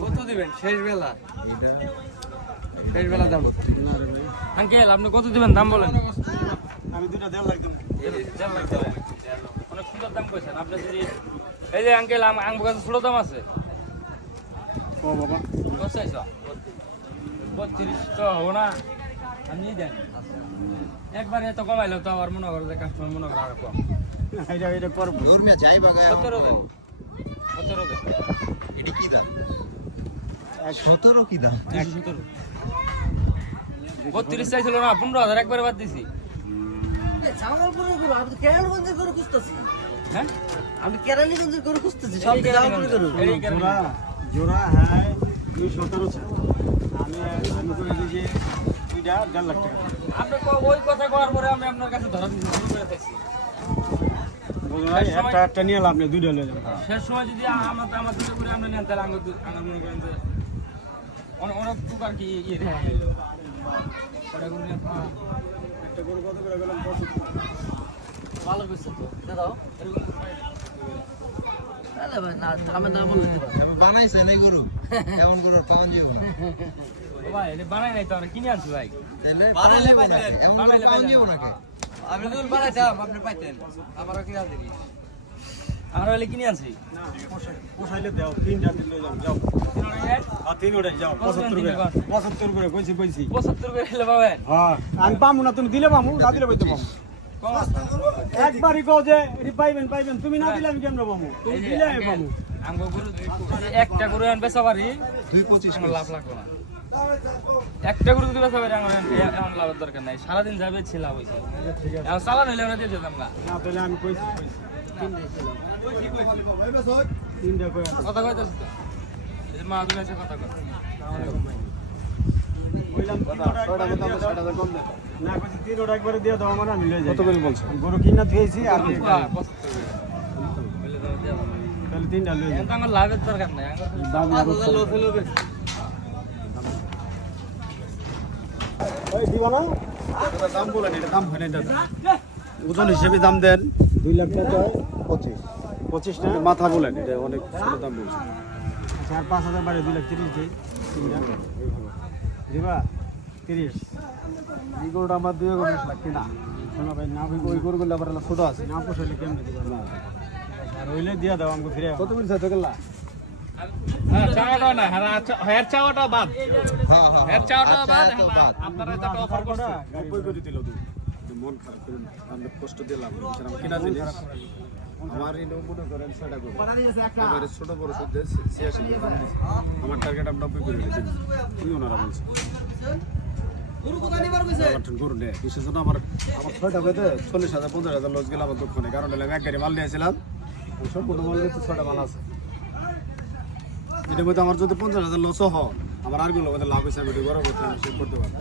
কত দিবেন দাম আপনি কত দিবেন দাম বলেন। আমি দেড় লাখ দেবো। অনেক সুন্দর দাম কইছেন আপনি যদি আমার দাম আছে বত্রিশ তো না দেন। একবার এত কমাইলো তো আবার মনে করো যে কাস্টমার মনে করো আরও কম। এটা এটা করব। তোর মিয়া যাই বাগা সতেরো দেন সতেরো দেন এটা কি দাম? সতেরো কি দাম? একশো সতেরো। বত্রিশ চাইছিল না হাজার একবারে বাদ দিছি। জামালপুরের গরু আমি তো কেরানীগঞ্জের গরু খুঁজতেছি। হ্যাঁ? আমি কেরানীগঞ্জের গরু খুঁজতেছি সব জামালপুরের গরু। জোড়া জোড়া হ্যাঁ দুই সতেরো চাই আমি আমি করে দিয়েছি দুইটা দেড় লাখ টাকা। আপনি ক- ওই কথা কওয়ার পরে আমি আপনার কাছে ধরা দিচ্ছি শুরু করে দিচ্ছি বুঝলেন ভাই? একটা একটা নিয়ে লাভ নেই দুইটা নিয়ে যাব। শেষ সময় যদি আমার আমার দুটো করে আমরা নেন তাহলে আমার দু- আমার মনে করেন যে অনেক অনেক টুক আর কি ইয়ে করে হ্যাঁ। একটা গরু কত করে গেলাম? ভালো করছে তো। দাও। এমন গরু পাওয়া যাবে না। বানাই নাই তো কিনে আনছি ভাই। বানাইলে বানাইলে পাওয়া। যাবে নাকি? আমি তো বানাইতাম আপনি পাইতেন। আমারও কিনা দিবি আমরা হলে কিনে আনছি। না পোষাইলে দাও তিনটা দিলে যাও যাও। আর তিন ওটাই যাও পঁচাত্তর দিলে করে। পঁচাত্তর করে কইছি কইছি। পঁচাত্তর করে হলে পাবেন। হ্যাঁ। আমি পামু না তুমি দিলে পামু না দিলে পাইতে পামু। একবারই কও যে এটি পাইবেন পাইবেন। তুমি না দিলে আমি কেমনে পামু? তুমি দিলে আমি পামু। একটা গরু আনবে সবারই। দুই পঁচিশ লাভ লাগবে না। একটা গরু যদি এমন লাভের দরকার নাই সারাদিন যাবে হয়েছে চালান হইলে আমরা দিয়ে দিতাম না না তাহলে আমি কইছি কথা মা কথা কয় কত করে বলছো গরু কিনা থুয়েছি আর। তাহলে তিনটা লাভের দরকার নাই আমার তো- দাম বলেন এটা হয় না এটা ওজন হিসেবে দাম দেন। দুই লাখ টাকা পঁচিশ। পঁচিশ টাকা মাথা বলেন এটা অনেক ছোট দাম বলছে। আচ্ছা আর পাঁচ হাজার বাড়ে দুই লাখ তিরিশ দিই। দিবা? তিরিশ। এই গরুটা আমার দুই লাখ কিনা। শোনো ভাই না ওই গরুগুলো আবার ছোট আছে। না পোষাইলে কেমনে দিবা? না। আর ওইলে দিয়া দাও আমাকে ফিরে কত মিনিট আছে গেলা? হ্যাঁ, হ্যাঁ। হ্যাঁ হ্যাঁ আচ্ছা, মন খারাপ কষ্ট দিলাম কিনা জিনিস আমার এই নব্বই করেন ছয়টা করে এবারে ছোট বড় ছিয়াশি আমার টার্গেট আমি নব্বই করে দিয়েছি। তুই ওনারা বলছে। আমার নেই। আমার আমার ছয়টা বেঁধে চল্লিশ হাজার পঞ্চাশ হাজার লস গেল আমার দোকানে কারণ এক গাড়ি মাল নিয়েছিলাম। মাল নিয়ে ছয়টা মাল আছে। এটার মধ্যে আমার যদি পঞ্চাশ হাজার লসও হয় আমার আর কোনো লাভ হিসাবে এটি গরম করতে আমি সে করতে পারব।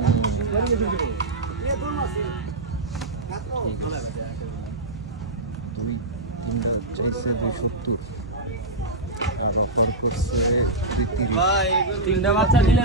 তিনটা বাচ্চা দিলে